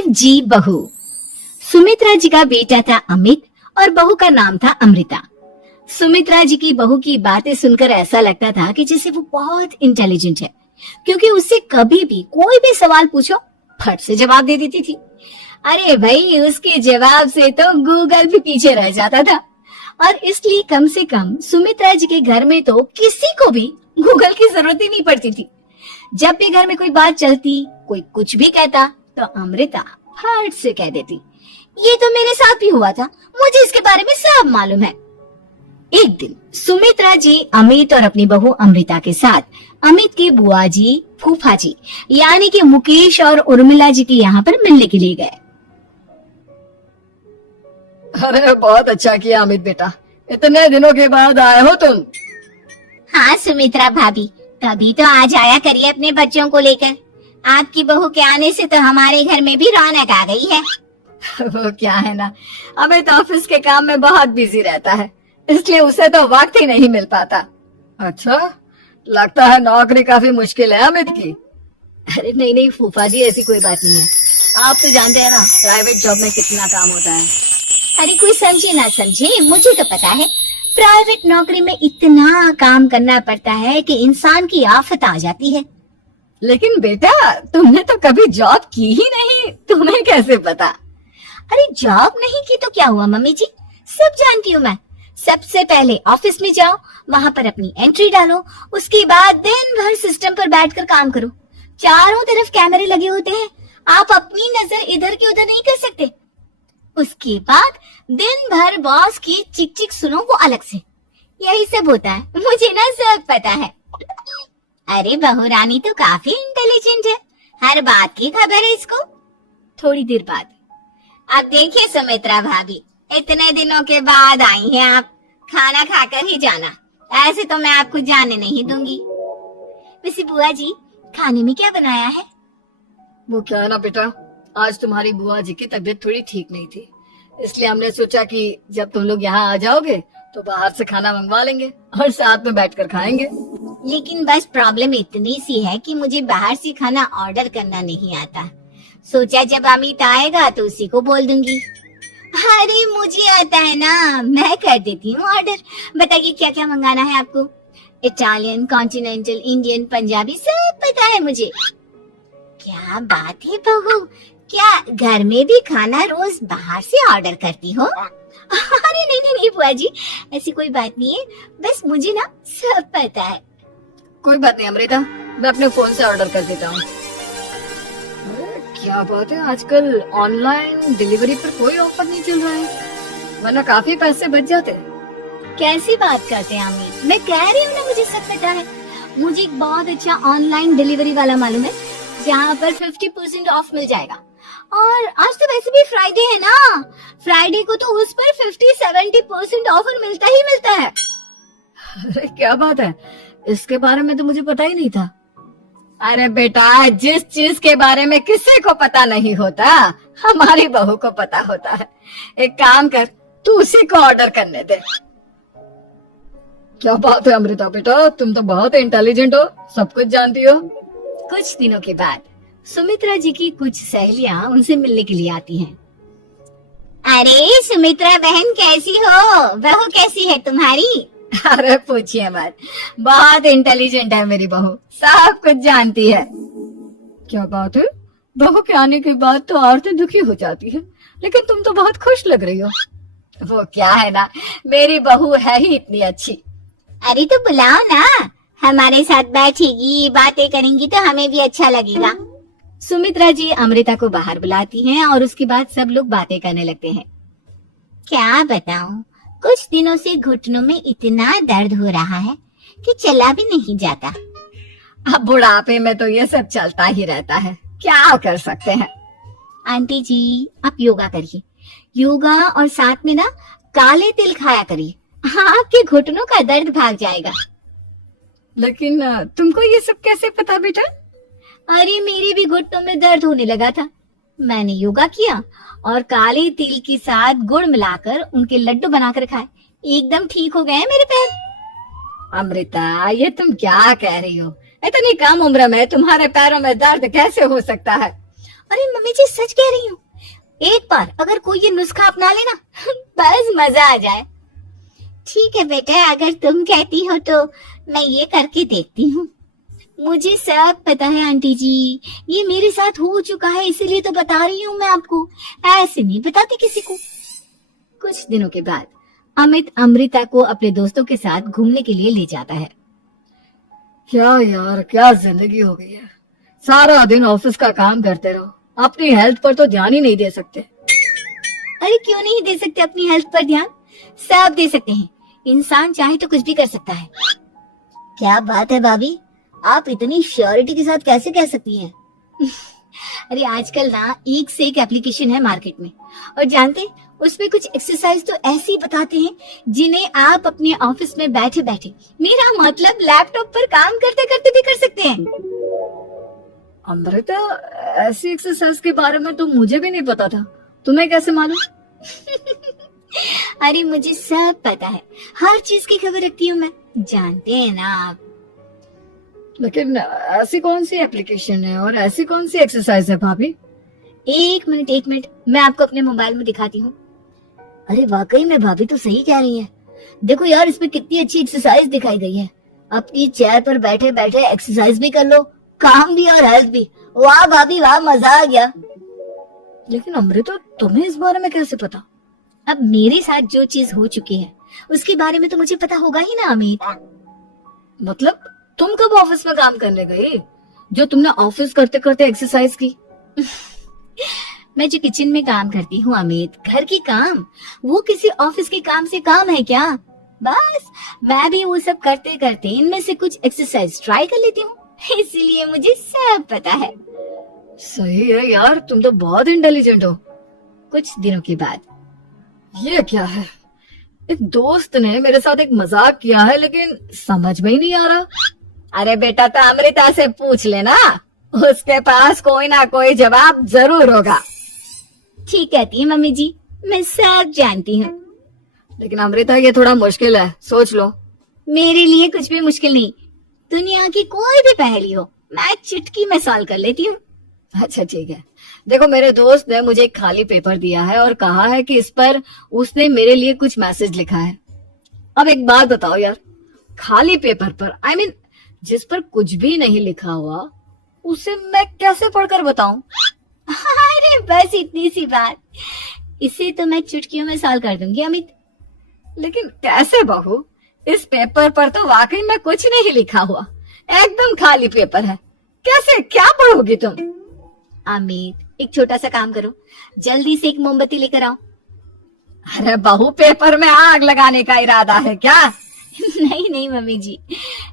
5G बहू। सुमित्रा जी का बेटा था अमित और बहू का नाम था अमृता। सुमित्रा जी की बहू की बातें सुनकर ऐसा लगता था कि जैसे वो बहुत इंटेलिजेंट है, क्योंकि उससे कभी भी कोई भी सवाल पूछो फट से जवाब दे देती थी। अरे भाई, उसके जवाब से तो गूगल भी पीछे रह जाता था। और इसलिए कम से कम सुमित्रा जी के घर में तो किसी को भी गूगल की जरूरत ही नहीं पड़ती थी। जब भी घर में कोई बात चलती, कोई कुछ भी कहता, तो अमृता फट से कह देती, ये तो मेरे साथ भी हुआ था, मुझे इसके बारे में सब मालूम है। एक दिन सुमित्रा जी अमित और अपनी बहू अमृता के साथ अमित की बुआ जी, फूफा जी यानी कि मुकेश और उर्मिला जी के यहाँ पर मिलने के लिए गए। अरे बहुत अच्छा किया अमित बेटा, इतने दिनों के बाद आए हो तुम। हाँ सुमित्रा भाभी, तभी तो आज आया करिए अपने बच्चों को लेकर। आपकी बहू के आने से तो हमारे घर में भी रौनक आ गई है। वो क्या है ना, अमित ऑफिस के काम में बहुत बिजी रहता है, इसलिए उसे तो वक्त ही नहीं मिल पाता। अच्छा, लगता है नौकरी काफी मुश्किल है अमित की। अरे नहीं नहीं फूफा जी, ऐसी कोई बात नहीं है। आप तो जानते हैं ना प्राइवेट जॉब में कितना काम होता है। अरे कोई समझे ना समझे, मुझे तो पता है प्राइवेट नौकरी में इतना काम करना पड़ता है कि इंसान की आफत आ जाती है। लेकिन बेटा, तुमने तो कभी जॉब की ही नहीं, तुम्हें कैसे पता? अरे जॉब नहीं की तो क्या हुआ मम्मी जी, सब जानती हूँ मैं। सबसे पहले ऑफिस में जाओ, वहाँ पर अपनी एंट्री डालो, उसके बाद दिन भर सिस्टम पर बैठकर काम करो। चारों तरफ कैमरे लगे होते हैं, आप अपनी नजर इधर की उधर नहीं कर सकते। उसके बाद दिन भर बॉस की चिक चिक सुनो, वो अलग से। यही सब होता है, मुझे ना सब पता है। अरे बहू रानी तो काफी इंटेलिजेंट है, हर बात की खबर है इसको। थोड़ी देर बाद, अब देखिए सुमित्रा भाभी, इतने दिनों के बाद आई हैं आप, खाना खाकर ही जाना, ऐसे तो मैं आपको जाने नहीं दूंगी। वैसे बुआ जी, खाने में क्या बनाया है? वो क्या है ना बेटा, आज तुम्हारी बुआ जी की तबीयत थोड़ी ठीक नहीं थी, इसलिए हमने सोचा कि जब तुम लोग यहाँ आ जाओगे तो बाहर से खाना मंगवा लेंगे और साथ में बैठकर खाएंगे। लेकिन बस प्रॉब्लम इतनी सी है कि मुझे बाहर से खाना ऑर्डर करना नहीं आता। सोचा जब अमित आएगा तो उसी को बोल दूंगी। अरे मुझे आता है ना, मैं कर देती हूँ ऑर्डर। बताइए क्या क्या मंगाना है आपको? इटालियन, कॉन्टिनेंटल, इंडियन, पंजाबी, सब पता है मुझे। क्या बात है बहू, क्या घर में भी खाना रोज बाहर से ऑर्डर करती हो? अरे नहीं नहीं नहीं बुआ जी, ऐसी कोई बात नहीं है, बस मुझे ना सब पता है। कोई बात नहीं अमृता, मैं अपने फोन से ऑर्डर कर देता हूँ। क्या बात है, आजकल ऑनलाइन डिलीवरी पर कोई ऑफर नहीं चल रहा है, वरना काफी पैसे बच जाते। कैसी बात करते हैं अमित, मैं कह रही हूँ ना मुझे सब पता है। मुझे एक बहुत अच्छा ऑनलाइन डिलीवरी वाला मालूम है, जहाँ पर 50% ऑफ मिल जाएगा। और आज तो वैसे भी फ्राइडे है ना, फ्राइडे को तो उस पर 50-70% ऑफर मिलता ही मिलता है। अरे क्या बात है, इसके बारे में तो मुझे पता ही नहीं था। अरे बेटा, जिस चीज के बारे में किसी को पता नहीं होता, हमारी बहू को पता होता है। एक काम कर, तू उसी को ऑर्डर करने दे। क्या बात है अमृता बेटा, तुम तो बहुत इंटेलिजेंट हो, सब कुछ जानती हो। कुछ दिनों के बाद सुमित्रा जी की कुछ सहेलियां उनसे मिलने के लिए आती हैं। अरे सुमित्रा बहन कैसी हो, बहू कैसी है तुम्हारी? अरे पूछिए मत, बहुत इंटेलिजेंट है मेरी बहू, सब कुछ जानती है। क्या बात है, बहू के आने के बाद तो औरतें दुखी हो जाती है, लेकिन तुम तो बहुत खुश लग रही हो। वो क्या है ना, मेरी बहू है ही इतनी अच्छी। अरे तो बुलाओ ना, हमारे साथ बैठेगी, बातें करेंगी तो हमें भी अच्छा लगेगा। सुमित्रा जी अमृता को बाहर बुलाती हैं और उसके बाद सब लोग बातें करने लगते हैं। क्या बताऊं, कुछ दिनों से घुटनों में इतना दर्द हो रहा है कि चला भी नहीं जाता। अब बुढ़ापे में तो ये सब चलता ही रहता है, क्या कर सकते हैं। आंटी जी, आप योगा करिए, योगा और साथ में ना काले तिल खाया करिए, आपके घुटनों का दर्द भाग जाएगा। लेकिन तुमको ये सब कैसे पता बेटा? अरे मेरे भी घुटनों में दर्द होने लगा था, मैंने योगा किया और काले तिल के साथ गुड़ मिलाकर उनके लड्डू बनाकर खाए, एकदम ठीक हो गए हैं मेरे पैर। अमृता, ये तुम क्या कह रही हो, इतनी कम उम्र में तुम्हारे पैरों में दर्द कैसे हो सकता है? अरे मम्मी जी सच कह रही हूँ, एक बार अगर कोई ये नुस्खा अपना लेना बस मजा आ जाए। ठीक है बेटा, अगर तुम कहती हो तो मैं ये करके देखती हूँ। मुझे सब पता है आंटी जी, ये मेरे साथ हो चुका है, इसीलिए तो बता रही हूँ मैं आपको, ऐसे नहीं बताती किसी को। कुछ दिनों के बाद अमित अमृता को अपने दोस्तों के साथ घूमने के लिए ले जाता है। क्या यार, क्या जिंदगी हो गई है। सारा दिन ऑफिस का काम करते रहो, अपनी हेल्थ पर तो ध्यान ही नहीं दे सकते। अरे क्यों नहीं दे सकते अपनी हेल्थ पर ध्यान, सब दे सकते हैं। इंसान चाहे तो कुछ भी कर सकता है। क्या बात है भाभी, आप इतनी श्योरिटी के साथ कैसे कह सकती हैं? अरे आजकल ना एक से एक एप्लीकेशन है मार्केट में, और जानते उसमें कुछ एक्सरसाइज तो ऐसी बताते हैं जिन्हें आप अपने ऑफिस में बैठे बैठे, मेरा मतलब लैपटॉप पर काम करते करते भी कर सकते हैं। अमृता, ऐसी एक्सरसाइज के बारे में तो मुझे भी नहीं पता था, तुम्हें कैसे मालूम? अरे मुझे सब पता है, हर चीज की खबर रखती हूँ मैं, जानते हैं ना आप। लेकिन ऐसी कौन सी एप्लीकेशन है और ऐसी कौन सी एक्सरसाइज है भाभी? एक मिनट, मैं आपको अपने मोबाइल में दिखाती हूँ। अरे वाकई में भाभी तो सही कह रही है। देखो यार, इसमें कितनी अच्छी एक्सरसाइज दिखाई गई है। अपनी चेयर पर बैठे बैठे एक्सरसाइज भी कर लो, काम भी और हेल्थ भी। वाह भाभी वाह, मजा आ गया। लेकिन अमृता, तुम्हें इस बारे में कैसे पता? अब मेरे साथ जो चीज हो चुकी है उसके बारे में तो मुझे पता होगा ही ना अमित। मतलब तुम कब ऑफिस में काम करने गई जो तुमने ऑफिस करते करते एक्सरसाइज की? मैं जो किचन में काम करती हूँ अमित, घर की काम, वो किसी ऑफिस के काम से काम है क्या? बस मैं भी वो सब करते करते इनमें से कुछ एक्सरसाइज ट्राई कर लेती हूँ, इसीलिए मुझे सब पता है। सही है यार, तुम तो बहुत इंटेलिजेंट हो। कुछ दिनों के बाद, ये क्या है? एक दोस्त ने मेरे साथ एक मजाक किया है, लेकिन समझ में ही नहीं आ रहा। अरे बेटा, तो अमृता से पूछ लेना, उसके पास कोई ना कोई जवाब जरूर होगा। ठीक कहती है मम्मी जी, मैं सब जानती हूँ। लेकिन अमृता, ये थोड़ा मुश्किल है, सोच लो। मेरे लिए कुछ भी मुश्किल नहीं, दुनिया की कोई भी पहेली हो मैं चुटकी में सॉल्व कर लेती हूँ। अच्छा ठीक है, देखो मेरे दोस्त ने मुझे एक खाली पेपर दिया है और कहा है कि इस पर उसने मेरे लिए कुछ मैसेज लिखा है। अब एक बात बताओ यार, खाली पेपर पर, I mean, जिस पर कुछ भी नहीं लिखा हुआ, उसे मैं कैसे पढ़कर बताऊं? अरे बस इतनी सी बात, इसे तो मैं चुटकियों में सॉल्व कर दूंगी अमित। लेकिन कैसे बहू? इस पेपर पर तो वाकई में कुछ नहीं लिखा हुआ, एकदम खाली पेपर है, कैसे, क्या पढ़ोगी तुम? अमित, एक छोटा सा काम करो, जल्दी से एक मोमबत्ती लेकर आओ। अरे बहू, पेपर में आग लगाने का इरादा है क्या? नहीं मम्मी जी,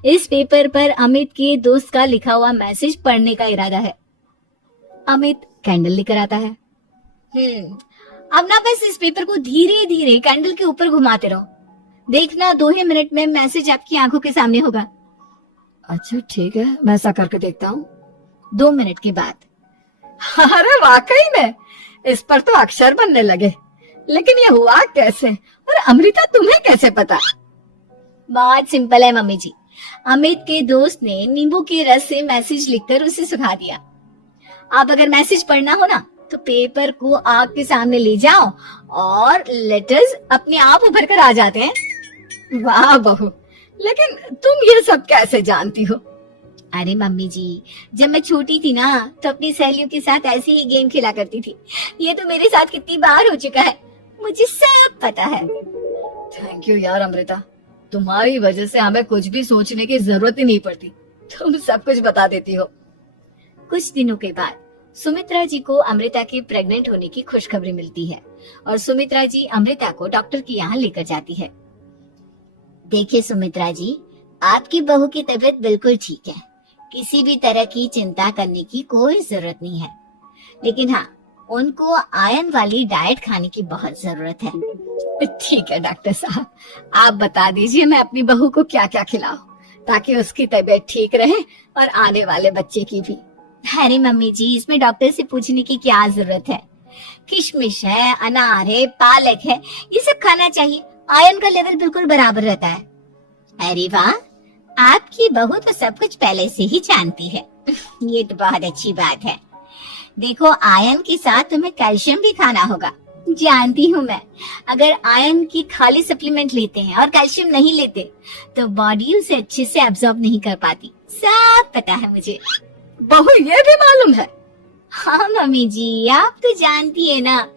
इस पेपर पर अमित के दोस्त का लिखा हुआ मैसेज पढ़ने का इरादा है। अमित कैंडल लेकर आता है। अब ना बस इस पेपर को धीरे धीरे कैंडल के ऊपर घुमाते रहो, देखना 2 ही मिनट में मैसेज आपकी आंखों के सामने होगा। अच्छा ठीक है, मैं ऐसा करके देखता हूँ। 2 मिनट के बाद, अरे वाकई में इस पर तो अक्षर बनने लगे, लेकिन ये हुआ कैसे? और अमृता, तुम्हें कैसे पता? बहुत सिंपल है मम्मी जी, अमित के दोस्त ने नींबू के रस से मैसेज लिखकर उसे सुखा दिया। आप अगर मैसेज पढ़ना हो ना तो पेपर को आग के सामने ले जाओ और लेटर्स अपने आप उभर कर आ जाते हैं। वाह बहू, लेकिन तुम ये सब कैसे जानती हो? अरे मम्मी जी, जब मैं छोटी थी ना तो अपनी सहेलियों के साथ ऐसे ही गेम खेला करती थी। ये तो मेरे साथ कितनी बार हो चुका है, मुझे सब पता है। थैंक यू यार अमृता, तुम्हारी वजह से हमें कुछ भी सोचने की जरूरत ही नहीं पड़ती, तुम सब कुछ बता देती हो। कुछ दिनों के बाद सुमित्रा जी को अमृता के प्रेग्नेंट होने की खुशखबरी मिलती है और सुमित्रा जी अमृता को डॉक्टर के यहाँ लेकर जाती है। देखिए सुमित्रा जी, आपकी बहू की तबीयत बिल्कुल ठीक है, किसी भी तरह की चिंता करने की कोई जरूरत नहीं है, लेकिन हाँ, उनको आयरन वाली डाइट खाने की बहुत जरूरत है। ठीक है डॉक्टर साहब, आप बता दीजिए मैं अपनी बहू को क्या क्या खिलाऊं ताकि उसकी तबीयत ठीक रहे और आने वाले बच्चे की भी। अरे मम्मी जी, इसमें डॉक्टर से पूछने की क्या जरूरत है, किशमिश है, अनार है, पालक है, ये सब खाना चाहिए, आयरन का लेवल बिल्कुल बराबर रहता है। अरे वाह, आपकी बहू तो सब कुछ पहले से ही जानती है। ये तो बहुत अच्छी बात है। देखो, आयरन के साथ तुम्हें कैल्शियम भी खाना होगा। जानती हूँ मैं, अगर आयरन की खाली सप्लीमेंट लेते हैं और कैल्शियम नहीं लेते तो बॉडी उसे अच्छे से एब्जॉर्ब नहीं कर पाती। सब पता है मुझे। बहू ये भी मालूम है? हाँ मम्मी जी, आप तो जानती है ना,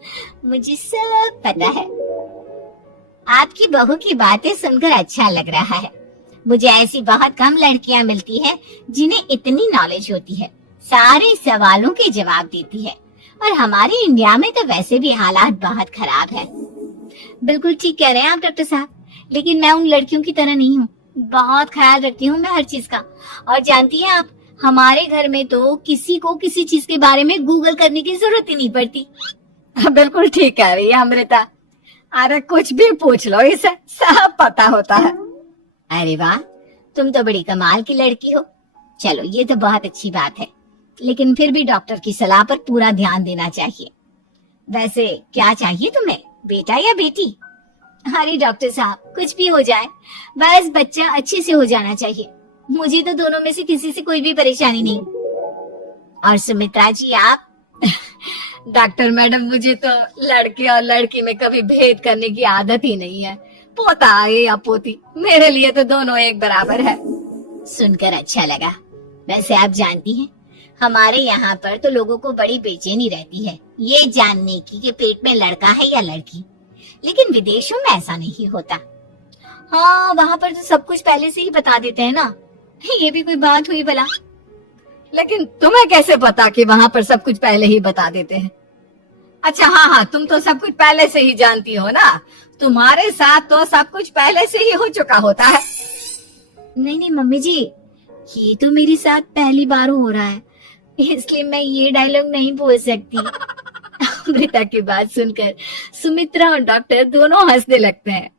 मुझे सब पता है। आपकी बहू की बातें सुनकर अच्छा लग रहा है। मुझे ऐसी बहुत कम लड़कियां मिलती हैं जिन्हें इतनी नॉलेज होती है, सारे सवालों के जवाब देती है। और हमारे इंडिया में तो वैसे भी हालात बहुत खराब है। बिल्कुल ठीक कह रहे हैं आप डॉक्टर साहब, लेकिन मैं उन लड़कियों की तरह नहीं हूँ। बहुत ख्याल रखती हूँ मैं हर चीज का। और जानती हैं आप, हमारे घर में तो किसी को किसी चीज के बारे में गूगल करने की जरूरत ही नहीं पड़ती। बिल्कुल ठीक कह रही है अमृता। अरे कुछ भी पूछ लो, इसे सब पता होता है। अरे वाह, तुम तो बड़ी कमाल की लड़की हो। चलो ये तो बहुत अच्छी बात है, लेकिन फिर भी डॉक्टर की सलाह पर पूरा ध्यान देना चाहिए। वैसे क्या चाहिए तुम्हें, बेटा या बेटी? अरे डॉक्टर साहब, कुछ भी हो जाए, बस बच्चा अच्छे से हो जाना चाहिए। मुझे तो दोनों में से किसी से कोई भी परेशानी नहीं। और सुमित्रा जी आप? डॉक्टर मैडम, मुझे तो लड़के और लड़की में कभी भेद करने की आदत ही नहीं है। पोता आए या पोती, मेरे लिए तो दोनों एक बराबर है। सुनकर अच्छा लगा। वैसे आप जानती हैं, हमारे यहाँ पर तो लोगों को बड़ी बेचैनी रहती है ये जानने की कि पेट में लड़का है या लड़की, लेकिन विदेशों में ऐसा नहीं होता। हाँ, वहाँ पर तो सब कुछ पहले से ही बता देते हैं ना। ये भी कोई बात हुई भला? लेकिन तुम्हें कैसे पता कि वहाँ पर सब कुछ पहले ही बता देते हैं? अच्छा हाँ, तुम तो सब कुछ पहले से ही जानती हो ना। तुम्हारे साथ तो सब कुछ पहले से ही हो चुका होता है। नहीं मम्मी जी, ये तो मेरे साथ पहली बार हो रहा है, इसलिए मैं ये डायलॉग नहीं बोल सकती। अमृता की बात सुनकर सुमित्रा और डॉक्टर दोनों हंसने लगते हैं।